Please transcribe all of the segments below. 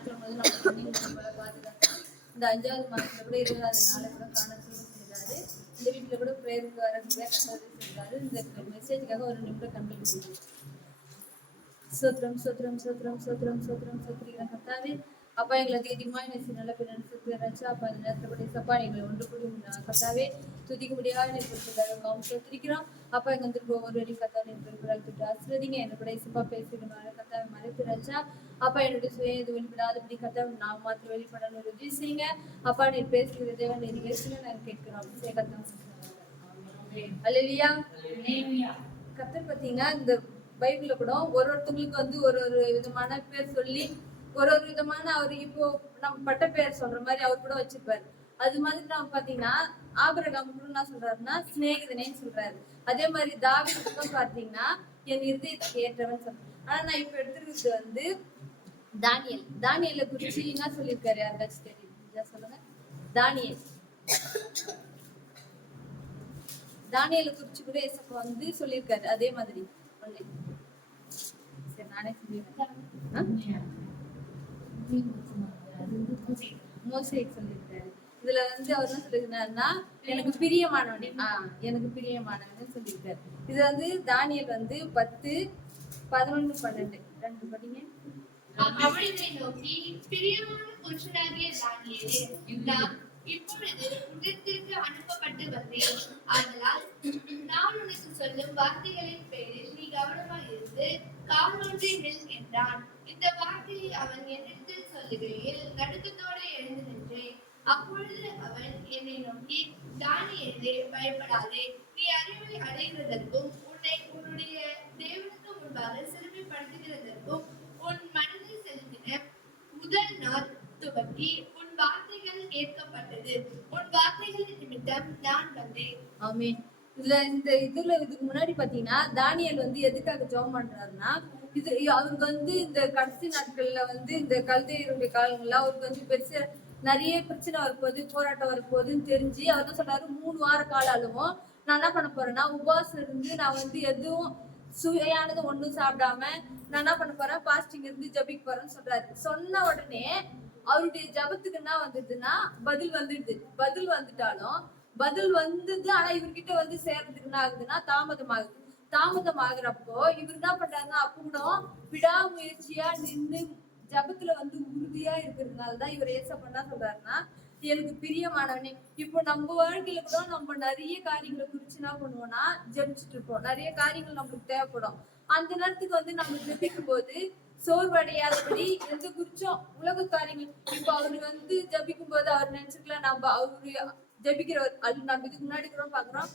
நாட்கள் முதல் நம்ம போல பாதுகாத்து இந்த 5வது மாதத்துல கூட 20வது நாளை கூட காண செய்தாரு. இந்த வீட்டுல கூட பிரேயருக்கு வர செய்தாரு. இந்த மெசேஜ்க்காக ஒரு நிமிடம் கண்டுபிடிச்சு சோத்ரம் சோத்ரம் சோத்ரம் சோத்ரம் சோத்ரம் சோத்ரிகிற கத்தாவே அப்பா எங்களை அதிகமாக நல்ல பிறச்சு அப்பா அந்த நேரத்தில் கூட சப்பா எங்களை ஒன்று கூடி கத்தாவே துதிக்க முடியாது கொடுத்ததாக சோத்திரிக்கிறோம். அப்பா எங்க வந்து ஒவ்வொரு வழி கத்தாவே தொட்டு ஆசிரியங்க என்னோட சப்பா பேசுகிறனால கத்தாவை மறைப்பிராச்சா அப்பா என்னுடைய சுய இது வெளிப்படாதபடி கத்தாவை நான் மாத்திரம் வெளிப்படணும் உதவி செய்யுங்க. அப்பா நீ பேசுகிற தேவன் நீ பேசுங்க நாங்கள் கேட்கிறோம் கத்தம் அல்லேலூயா. கத்தர் பார்த்தீங்கன்னா இந்த பைபிள்ல கூட ஒருத்தவங்களுக்கு வந்து ஒரு விதமான பேர் சொல்லி ஒரு விதமான அவரு இப்போ நம்ம பட்ட பேர் சொல்ற மாதிரி அவர் கூட வச்சிருப்பாரு. அது மாதிரி நம்ம பாத்தீங்கன்னா ஆபிரகாம் கூட என்ன சொல்றாருன்னா சிநேகிதனேன்னு சொல்றாரு. அதே மாதிரி தாவீதுக்கும் பாத்தீங்கன்னா என் இருதயத்துக்கு ஏற்றவன் சொல்றேன். ஆனா நான் இப்ப எடுத்துக்கிறது வந்து தானியேல குறிச்சு என்ன சொல்லியிருக்காரு யாருக்காச்சும் தெரியும் சொல்லுங்க. தானியேல குறிச்சு கூட ஏசப்பா வந்து சொல்லியிருக்காரு. அதே மாதிரி சரி நானே சொல்லியிருக்கேன். மோசே சொல்லியிருக்காரு. இதுல வந்து அவர் என்ன சொல்லியிருந்தாருன்னா எனக்கு பிரியமானவன் சொல்லியிருக்காரு. இது வந்து தானியேல் வந்து 10, 11, 12 2 படிங்க. இப்பொழுது உலகத்திற்கு அனுப்பப்பட்டு வந்தேன். ஆதலால் நான் உனக்கு சொல்லும் வார்த்தைகளின் பேரில் நீ கவனமாக இருந்து காலொன்றி நில் என்றான். இந்த வார்த்தையை அவன் என்னிடத்தில் சொல்லுகையில் நடுக்கத்தோடு எழுந்து நின்றேன். அப்பொழுது அவன் என்னை நோக்கி, தானியேலே, பயப்படாதே. நீ அறிவை அடைகிறதற்கும் உன்னை உன்னுடைய தேவனுக்கு முன்பாக சிறுமைப்படுத்துகிறதற்கும் உன் மனதை செலுத்தின முதல் நாள் துவக்கி உன் வார்த்தைகள் கேட்கப்பட்டது. உன் வார்த்தைகள் நிமித்தம் நான் வந்தேன். ஆமென். இதுக்கு முன்னாடி பாத்தீங்கன்னா தானியேல் வந்து எதுக்காக ஜெபம் பண்றாருன்னா அவருக்கு வந்து இந்த கடைசி நாட்கள்ல வந்து இந்த கல்தையருடைய காலங்கள்ல அவருக்கு வந்து பெருசா நிறைய பிரச்சனை வரப்போகுது, போராட்டம் வரப்போகுதுன்னு தெரிஞ்சு அவர் தான் சொல்றாரு 3 வார கால அளவும் நான் என்ன பண்ண போறேன்னா உபவாசம் இருந்து நான் வந்து எதுவும் சுவையானது ஒண்ணும் சாப்பிடாம நான் என்ன பண்ண போறேன் பாஸ்டிங் இருந்து ஜபிக்க போறேன்னு சொல்றாரு. சொன்ன உடனே அவருடைய ஜபத்துக்கு என்ன வந்ததுன்னா பதில் வந்துட்டாலும் பதில் வந்தது. ஆனா இவர்கிட்ட வந்து சேர்றதுக்கு என்ன ஆகுதுன்னா தாமதம் ஆகுறப்போ இவர் என்ன பண்றாருன்னா அப்ப கூட விடாமுயற்சியா நின்று ஜபத்துல வந்து உறுதியா இருக்கிறதுனாலதான் இவர் ஏசப்பா சொல்றாருன்னா எனக்கு பிரியமானவனே. இப்போ நம்ம வாழ்க்கையில கூட நம்ம நிறைய காரியங்களை குறிச்சு என்ன பண்ணுவோம்னா ஜபிச்சுட்டு இருப்போம். நிறைய காரியங்கள் நம்மளுக்கு தேவைப்படும். அந்த நேரத்துக்கு வந்து நம்ம ஜபிக்கும் போது சோர்வடையாதபடி எந்த குறிச்சும் உலக காரியங்கள் இப்ப அவரு வந்து ஜபிக்கும் போது அவர் நினைச்சுக்கலாம் நம்ம அவரு ஜபிக்கிறவர் நம்ம இதுக்கு முன்னாடி கூட பாக்குறோம்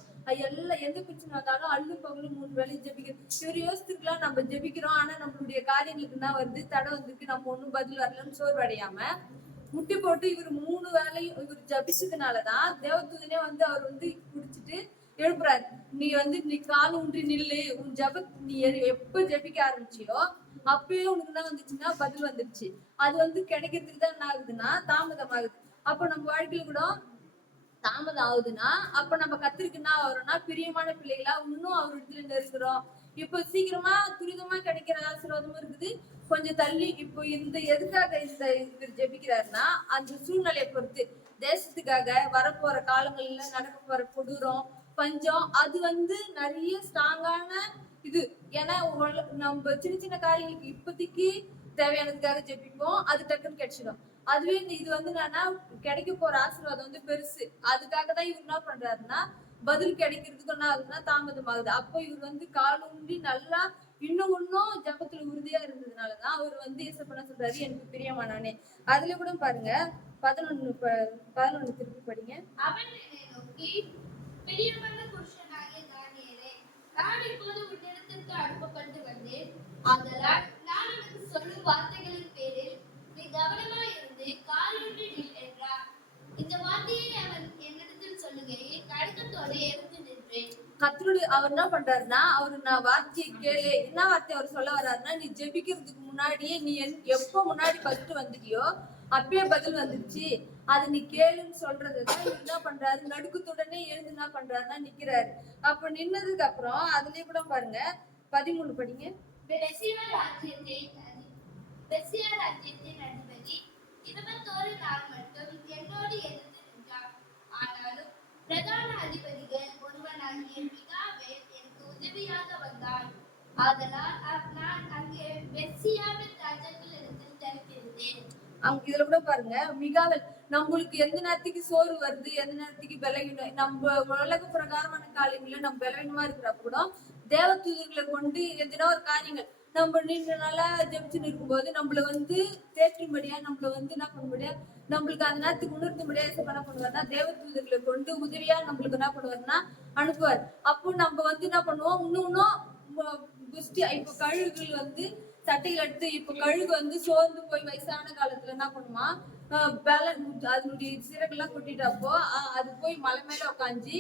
எல்லாம் எந்த பிரச்சனை வந்தாலும் அள்ளும் பகலும் 3 வேலை ஜபிக்கிறோம். இவர் யோசித்துக்கலாம் நம்ம ஜபிக்கிறோம் ஆனா நம்மளுடைய காரியங்களுக்கு தான் வந்து தடை வந்துருக்கு, நம்ம ஒண்ணும் பதில் வரலன்னு சோர்வடையாம முட்டி போட்டு இவர் 3 வேலையும் இவர் ஜபிச்சதுனாலதான் தேவதூதனே வந்து அவர் வந்து குடிச்சிட்டு எழுப்புறாரு. நீ வந்து நீ கால் ஊன்றி நில்லு, உன் நீ எப்ப ஜபிக்க ஆரம்பிச்சியோ அப்பயே உனக்கு என்ன வந்துச்சுன்னா பதில் வந்துருச்சு. அது வந்து கிடைக்கிறதுக்கு தான் என்ன ஆகுதுன்னா தாமதம் ஆகுது. அப்ப நம்ம வாழ்க்கையில கூட தாமதம் ஆகுதுன்னா அப்ப நம்ம கத்திரிக்கு என்ன ஆகுறோம்னா பிரியமான பிள்ளைகளா இன்னும் அவர் இடத்துல நெருங்குறோம். இப்போ சீக்கிரமா துரிதமா கிடைக்கிற ஆசீர்வாதமும் இருக்குது, கொஞ்சம் தள்ளி இப்போ எதுக்காக இவர் ஜெபிக்கிறாருன்னா அந்த சூழ்நிலையை பொறுத்து தேசத்துக்காக வரப்போற காலங்கள்ல நடக்க போற கொடூரம் பஞ்சம் அது வந்து நிறைய ஸ்ட்ராங்கான இது. ஏன்னா நம்ம சின்ன காரியங்களுக்கு இப்போதைக்கு தேவையானதுக்காக ஜெபிப்போம், அது டக்குன்னு கிடைச்சிடும். அதுவே இது வந்து என்னன்னா கிடைக்க போற ஆசீர்வாதம் வந்து பெருசு. அதுக்காக தான் இவர் என்ன பண்றாருன்னா பதில் கிடைக்கிறதுக்கு என்ன ஆகுதுன்னா தாமதம் ஆகுது. அப்போ இவர் வந்து காலூன்றி நல்லா இன்னும் ஜபத்துல உறுதியா இருந்ததுனாலதான் அவர் வந்து ஏசப்பா சொல்றாரு எனக்கு பிரியமானவனே. அதுல கூட பாருங்க 11 திருப்பி படிங்க. அவன் என்னை நோக்கி, பிரியமான புருஷனாகிய தானியேலே, நான் இப்போது உன்னிடத்திற்கு அனுப்பப்பட்டு வந்தேன். ஆதலால் நான் உனக்கு சொல்லும் வார்த்தைகளின் பேரில் நீ கவனமாய் இருந்து காலூன்றி நில் என்றார். இந்த வார்த்தையை அவன் என்னிடத்தில் சொல்லுகையில் நடுக்கத்தோடு எழுந்து நின்றேன். கர்த்தருடைய அவர் என்ன பண்றாருன்னா நான் வார்த்தையை கேளு. என்ன வார்த்தை அவர் சொல்ல வர்றாருன்னா நீ ஜெபிக்கிறதுக்கு முன்னாடியே நீ எப்போ முன்னாடி ஃபர்ஸ்ட் வந்துட்டியோ அப்பயே பதில் வந்துருச்சு, அது நீ கேளுன்னு சொல்றதுதான் இவர் என்ன பண்றாரு நடுக்கத்துடனே எழுந்து என்ன பண்றாருன்னா நிக்கிறாரு. அப்ப நின்னதுக்கு அப்புறம் அதுலயே கூட பாருங்க 13 படிங்க. பெர்சியா ராஜ்யத்தின் அதிபதி நாள் மட்டும் என்னோடு எதிர்த்து நின்றான். ஆனாலும் பிரதான அதிபதிகள் ஒருவனாகிய மிகாவேல் எனக்கு உதவியாக வந்தான். ஆதலால் நான் அங்கே பெர்சியாவின் ராஜாக்களிடத்தில் தனித்திருந்தேன். இதுல கூட பாருங்க, மிகாவேல் நம்மளுக்கு எந்த நேரத்துக்கு சோறு வருது, எந்த நேரத்துக்கு பலவீனம், நம்ம உலக பிரகாரமான காரியங்கள நம்ம பலவீனமா இருக்கிறப்ப கூட தேவ தூதர்களை கொண்டு எதுனா ஒரு காரியங்கள் நம்ம நீண்ட நாளா ஜெபிச்சுன்னு இருக்கும்போது நம்மள வந்து தேற்றும்படியா, நம்மள வந்து என்ன பண்ண முடியாது, நம்மளுக்கு அந்த நேரத்துக்கு உணர்த்தும்படியா என்ன பண்ணுவாருன்னா தேவ தூதர்களை கொண்டு உதவியா நம்மளுக்கு என்ன பண்ணுவாருன்னா அனுப்புவார். அப்போ நம்ம வந்து என்ன பண்ணுவோம், இன்னும் இப்ப கழுகுகள் வந்து சட்டைகள் எடுத்து, இப்ப கழுகு வந்து சோர்ந்து போய் வயசான காலத்துல என்ன பண்ணுமா, அதனுடைய சிறகெல்லாம் கொட்டிட்டப்போ அது போய் மலை மேல உட்காந்து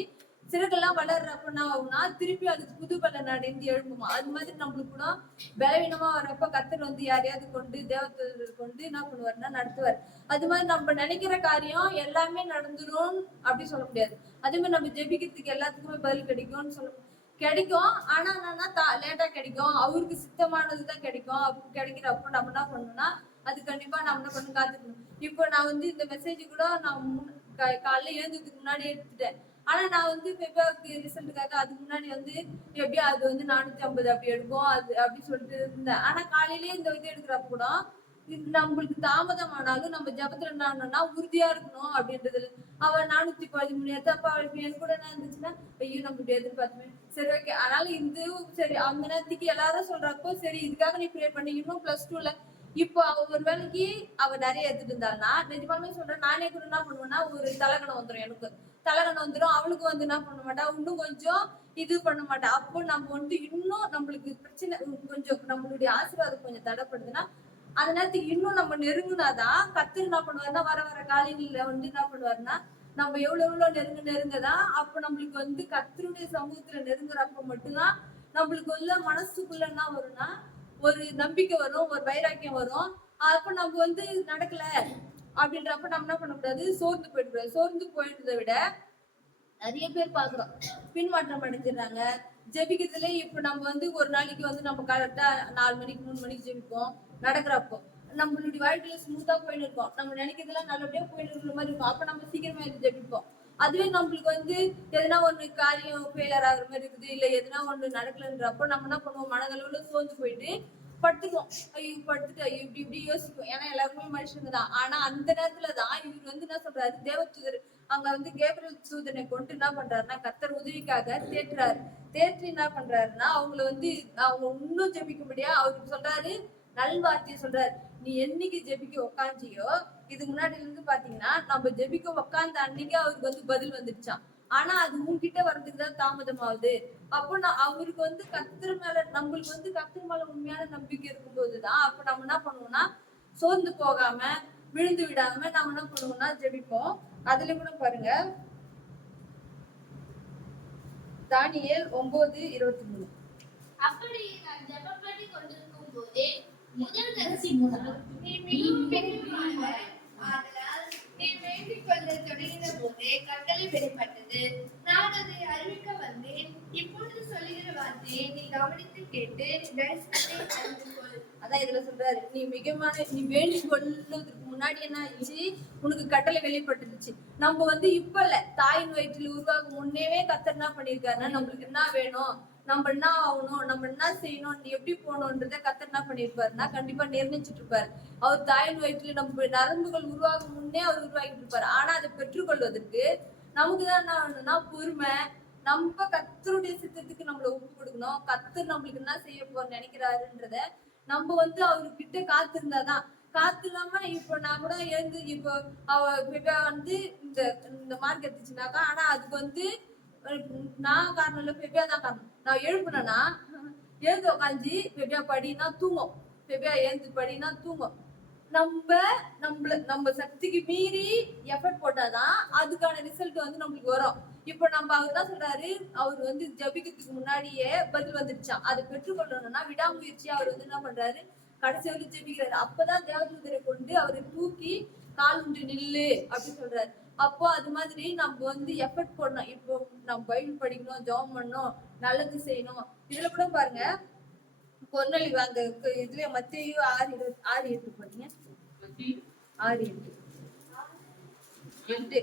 சிறகெல்லாம் வளர்றப்ப என்ன ஆகும்னா திருப்பி அதுக்கு புது பலன் அடைந்து எழுப்புமா. அது மாதிரி நம்மளுக்கு கூட பலவீனமா வர்றப்ப கர்த்தர் வந்து யாரையாவது கொண்டு தேவதூதர் கொண்டு என்ன பண்ணுவாருன்னா நடத்துவார். அது மாதிரி நம்ம நினைக்கிற காரியம் எல்லாமே நடந்துரும் அப்படி சொல்ல முடியாது. அதே மாதிரி நம்ம ஜெபிக்கிறதுக்கு எல்லாத்துக்குமே பதில் கிடைக்கும்னு சொல்ல கிடைக்கும். ஆனா என்னன்னா லேட்டா கிடைக்கும், அவருக்கு சித்தமானதுதான் கிடைக்கும். அப்ப கிடைக்கிறப்ப நம்ம என்ன பண்ணணும்னா அது கண்டிப்பா நம்ம என்ன பண்ணணும், காத்துக்கணும். இப்போ நான் வந்து இந்த மெசேஜ் கூட நான் காலைல எழுந்ததுக்கு முன்னாடி எடுத்துட்டேன். ஆனா நான் வந்து பெப்பாவுக்கு ரிசல்ட்டுக்காக அதுக்கு முன்னாடி வந்து எப்படியா அது வந்து 450 அப்படி எடுக்கும் அது அப்படி சொல்லிட்டு இருந்தேன். ஆனா காலையிலேயே இந்த இது எடுக்கிறப்ப கூட இது நம்மளுக்கு தாமதம் ஆனாலும் நம்ம ஜபத்துல என்னன்னா உறுதியா இருக்கணும் அப்படின்றதுல அவ 413 எடுத்து அப்ப அவளுக்கு என் கூட என்ன இருந்துச்சுன்னா ஐயோ நம்ம இப்படி எதிர்பார்த்துமே சரி ஓகே. அதனால இந்த சரி அந்த நேரத்துக்கு எல்லாரும் சொல்றப்போ சரி இதுக்காக நீ ப்ரே பண்ணி இன்னும் +2ல இப்போ அவ ஒரு வேலைக்கு அவ நிறைய எடுத்துட்டு இருந்தாள்னா நிஜமாலுமே சொல்றேன், நானே கூட என்ன பண்ணுவேன்னா ஒரு தலகணம் வந்துடும், எனக்கு தலகணம் வந்துடும், அவளுக்கு வந்து என்ன பண்ண மாட்டா இன்னும் கொஞ்சம் இது பண்ண மாட்டா. அப்போ நம்ம வந்து இன்னும் நம்மளுக்கு பிரச்சனை கொஞ்சம் நம்மளுடைய ஆசீர்வாதம் கொஞ்சம் தடைப்படுதுன்னா அந்த நேரத்துக்கு இன்னும் நம்ம நெருங்குனாதான் கர்த்தர் என்ன பண்ணுவாருன்னா வர வர காலையில வந்து என்ன பண்ணுவாருன்னா நம்ம எவ்வளவு நெருங்கதான் அப்ப நம்மளுக்கு வந்து கர்த்தருடைய சமூகத்துல நெருங்குறப்ப மட்டும்தான் நம்மளுக்கு உள்ள மனசுக்குள்ள என்ன வரும்னா ஒரு நம்பிக்கை வரும், ஒரு வைராக்கியம் வரும். அப்ப நம்ம வந்து நடக்கல அப்படின்றப்ப நம்ம என்ன பண்ணக்கூடாது, சோர்ந்து போயிடக்கூடாது. சோர்ந்து போயிடுறதை விட நிறைய பேர் பாக்குறோம் பின்மாற்றம் அடைஞ்சிடறாங்க ஜெபிக்கிறதுல. இப்ப நம்ம வந்து ஒரு நாளைக்கு வந்து நம்ம கரெக்டா 4 மணிக்கு 3 மணிக்கு ஜெபிப்போம். நடக்கிறப்போ நம்மளுடைய வாழ்க்கையில ஸ்மூத்தா போயின்னு இருக்கோம், நம்ம நினைக்கிறதுலாம் நல்லபடியா போயின்னு இருக்கிற மாதிரி இருக்கும். அப்ப நம்ம சீக்கிரமா எடுத்து ஜெபிப்போம். அதுவே நம்மளுக்கு வந்து எதனா ஒண்ணு காரியம் ஃபெயிலியர் ஆகுற மாதிரி இருக்குது, இல்ல எதனா ஒண்ணு நடக்கலன்றப்போ நம்ம என்ன பண்ணுவோம், மனதளவுல சோர்ந்து போயிட்டு படுத்துக்குவோம். ஐயோ படுத்துட்டு ஐயோ இப்படி இப்படி யோசிப்போம். ஏன்னா எல்லாருமே மனுஷங்க தான். ஆனா அந்த நேரத்துலதான் இவர் வந்து என்ன சொல்றாரு, தேவதூதர் அங்க வந்து கேப்ரியல் தூதனை கொண்டு என்ன பண்றாருன்னா கர்த்தர் உதவிக்காக தேற்றுறாரு. தேற்றி என்ன பண்றாருன்னா அவங்கள வந்து அவங்க இன்னும் ஜெபிக்கும்படியா அவருக்கு சொல்றாரு, நல்வார்த்தையை சொல்றாரு. நீ என்னைக்கு ஜெபிக்க உக்காந்தியோ இதுக்கு முன்னாடி இருந்து பாத்தீங்கன்னா நம்ம ஜெபிக்க உக்காந்த அன்னைக்கு அவருக்கு வந்து பதில் வந்துடுச்சான். ஆனா அது உன்கிட்ட வர்றதுக்கு தான் தாமதம் ஆகுது. அப்போ அவருக்கு வந்து கர்த்தர் மேல நம்மளுக்கு வந்து கர்த்தர் மேல உண்மையான நம்பிக்கை இருக்கும் போதுதான் அப்ப நம்ம என்ன பண்ணுவோம்னா சோர்ந்து போகாம விழுந்து விடாம நம்ம என்ன பண்ணுவோம்னா ஜெபிப்போம். அதுல கூட பாருங்க, தானியேல் 9:23. அப்படியே நான் ஜெபம் பண்ணி கொண்டிருக்கும் போதே முதல் தரிசி நீ மிகவும் பிரியமான ஆதலால் நீ வேண்டிக் கொள்ள தொடங்கின போதே கட்டளை வெளிப்பட்டது. நான் அதை அறிவிக்க வந்தேன். இப்பொழுது சொல்லுகிற வார்த்தையை நீ கவனித்து கேட்டு தரிசனத்தை அறிந்து கொள். அதான் இதுல சொல்றாரு, நீ நீ வேண்டிக் கொள்ளுவதற்கு முன்னாடி என்ன ஆயிடுச்சு, உனக்கு கட்டளை வெளிப்பட்டுருச்சு. நம்ம வந்து இப்ப இல்ல, தாயின் வயிற்றில் உருவாகும் முன்னேவே கர்த்தர் என்ன பண்ணிருக்காருன்னா நம்மளுக்கு என்ன வேணும், நம்ம என்ன ஆகணும், நம்ம என்ன செய்யணும், எப்படி போகணும்ன்றத கர்த்தர் என்ன பண்ணிருப்பாருன்னா கண்டிப்பா நிர்ணயிச்சுட்டு இருப்பாரு. அவர் தாயின் வயிற்றுல நம்ம நரம்புகள் உருவாகும் முன்னே அவர் உருவாக்கிட்டு இருப்பாரு. ஆனா அதை பெற்றுக்கொள்வதற்கு நமக்குதான் என்ன வேணும்னா பொறுமை. நம்ம கர்த்தருடைய சித்தத்துக்கு நம்மள ஒப்பு கொடுக்கணும். கர்த்தர் நம்மளுக்கு என்ன செய்ய போற நினைக்கிறாருன்றத நம்ம வந்து அவர்கிட்ட காத்திருந்தாதான். காத்து இல்லாம இப்ப நான் கூட எழுந்து இப்போ அவ வந்து இந்த இந்த மார்க் எடுத்துச்சுனாக்கா, ஆனா அதுக்கு வந்து நான் காரணம் இல்ல, பெபியா தான் காரணம். நான் எழுப்புனேன்னா எழுந்து உக்காந்து பெபியா படினா தூங்கும், பெபியா எழுந்து படினா தூங்கும். நம்ம சக்திக்கு மீறி எஃபர்ட் போட்டாதான் அதுக்கான ரிசல்ட் வந்து நம்மளுக்கு வரும். இப்ப நம்ம அவர் தான் சொல்றாரு, அவர் வந்து ஜபிக்கிறதுக்கு முன்னாடியே பதில் வந்துடுச்சான். அதை பெற்றுக்கொள்ளணும்னா விடாமுயற்சி அவர் வந்து என்ன பண்றாரு, கடைசி வரைக்கும் ஜெபிக்கிறாரு. அப்பதான் தேவதூதரை கொண்டு அவரை தூக்கி கால் உண்டு நில்லு அப்படின்னு சொல்றாரு. அப்போ அது மாதிரி நம்ம வந்து எஃபர்ட் போடணும். இப்போ நம்ம பைபிள் படிக்கணும், ஜெபம் பண்ணணும், நல்லது செய்யணும். இதுல கூட பாருங்க, பொருள் அந்த இதுல மத்தேயு 6:8 பாத்தீங்க, 6:8 8.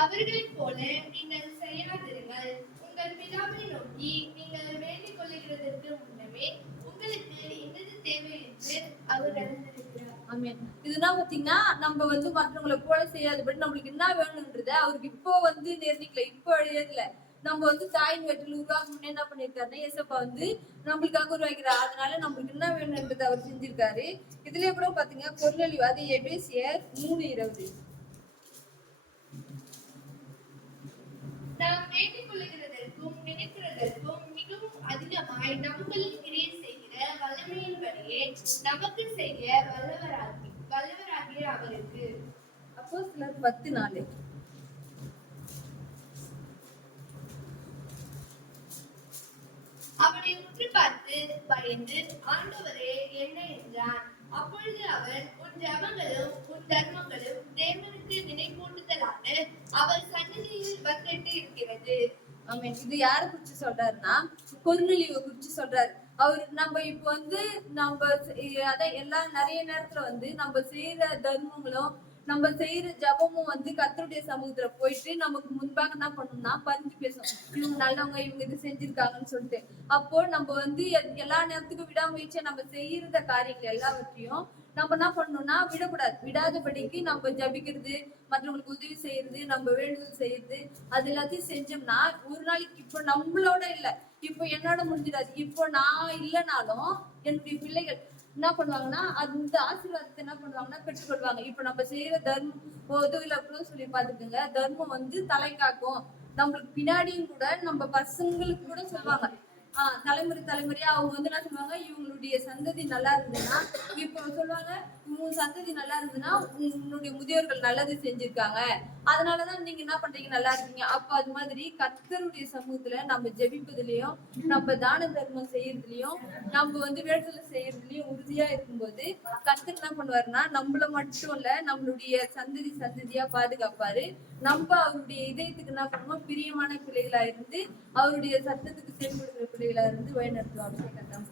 அவர்களைப் போல நீங்கள் செய்யாதிருங்கள். உங்கள் பிதாவை நோக்கி நீங்கள் வேண்டிக் கொள்ளுகிறதற்கு முன்னமே உங்களுக்கு என்னது தேவை என்று அவர் அறிந்திருக்கிறார். ஆமென். இதுதான் பாத்தீங்கன்னா நம்ம வந்து மற்றவங்களை போல செய்யாதபடி நம்மளுக்கு என்ன வேணும்ன்றத அவருக்கு இப்போ வந்து நிர்ணயிக்கல, இப்போ எழுதல. நம்ம வந்து தாயின் வீட்டில் உருவாகும் முன்னே என்ன பண்ணிருக்காருன்னா ஏசப்பா வந்து நம்மளுக்காக உருவாக்கிறார். அதனால நம்மளுக்கு என்ன வேணும்ன்றதை அவர் செஞ்சிருக்காரு. இதுலயே கூட பாத்தீங்கன்னா பொருளழிவு, அது எபேசியர் 3:20. நாம் வேண்டிக் கொள்ளுகிறதற்கும் நினைக்கிறதற்கும் மிகவும் அதிகமாய் நமக்குள் கிரியை செய்கிற வல்லமையின்படியே நமக்கு செய்ய வல்லவராகிய அவருக்கு. அப்போஸ்தலர் 10:4. அவனை உற்று பார்த்து பயந்து ஆண்டவரே என்ன என்றான். அப்பொழுது அவர் உன் ஜெபங்களும் உன் தர்மங்களும் தேவனுக்கு நினைப்பூட்டுதலான அவர் சந்நிதியில் வந்துட்டு இருக்கிறது. ஆமென். இது யாரை குறிச்சு சொல்றாருன்னா கொர்நேலியுவை குறிச்சு சொல்றாரு. அவர் நம்ம இப்ப வந்து நம்ம அதான் எல்லா நிறைய நேரத்துல வந்து நம்ம செய்யற தர்மங்களும் நம்ம செய்யற ஜபமும் வந்து கர்த்தருடைய சமூகத்துல போயிட்டு நமக்கு முன்பாக என்ன பண்ணணும்னா பறிஞ்சு பேசும், இவங்க நல்லவங்க, இவங்க இது செஞ்சிருக்காங்கன்னு சொல்லிட்டு. அப்போ நம்ம வந்து எல்லா நேரத்துக்கும் விடாமுயற்சியா நம்ம செய்யற காரியங்கள் எல்லாவற்றையும் நம்ம என்ன பண்ணணும்னா விடக்கூடாது. விடாதபடிக்கு நம்ம ஜபிக்கிறது, மற்றவங்களுக்கு உதவி செய்யறது, நம்ம வேண்டுதல் செய்யறது, அது எல்லாத்தையும் செஞ்சோம்னா ஒரு நாளைக்கு இப்போ நம்மளோட இல்ல, இப்போ என்னோட முடிஞ்சிடாது. இப்போ நான் இல்லைனாலும் என்னுடைய பிள்ளைகள் என்ன பண்ணுவாங்கன்னா அந்த ஆசீர்வாதத்தை என்ன பண்ணுவாங்கன்னா பெற்றுக்கொள்வாங்க. இப்ப நம்ம செய்யற தர்மம் பொதுவில கூட சொல்லி பாத்துக்கோங்க, தர்மம் வந்து தலை காக்கும். நம்மளுக்கு பின்னாடியும் கூட நம்ம பசங்களுக்கு கூட சொல்லுவாங்க. தலைமுறையா அவங்க வந்து என்ன சொல்லுவாங்க, இவங்களுடைய சந்ததி நல்லா இருந்ததுன்னா, இப்ப சொல்லுவாங்க உன் சந்ததி நல்லா இருந்ததுன்னா உன்னுடைய முதியோர்கள் நல்லது செஞ்சிருக்காங்க, அதனாலதான் நீங்க என்ன பண்றீங்க, நல்லா இருக்கீங்க. அப்ப அது மாதிரி கர்த்தருடைய சமூகத்துல நம்ம ஜெபிப்பதிலையும் நம்ம தான தர்மம் செய்யறதுலயும் நம்ம வந்து வேண்டுதல் செய்யறதுலயும் உறுதியா இருக்கும்போது கர்த்தர் என்ன பண்ணுவாருன்னா நம்மள மட்டும் இல்ல நம்மளுடைய சந்ததியா பாதுகாப்பாரு. நம்ம அவருடைய இதயத்துக்கு என்ன பண்ணுவோம், பிரியமான பிள்ளைகளா இருந்து அவருடைய சத்தத்துக்கு செயல்படுகிற பிள்ளைகளா இருந்து வழிநடத்துவோம். அபிஷேகம்.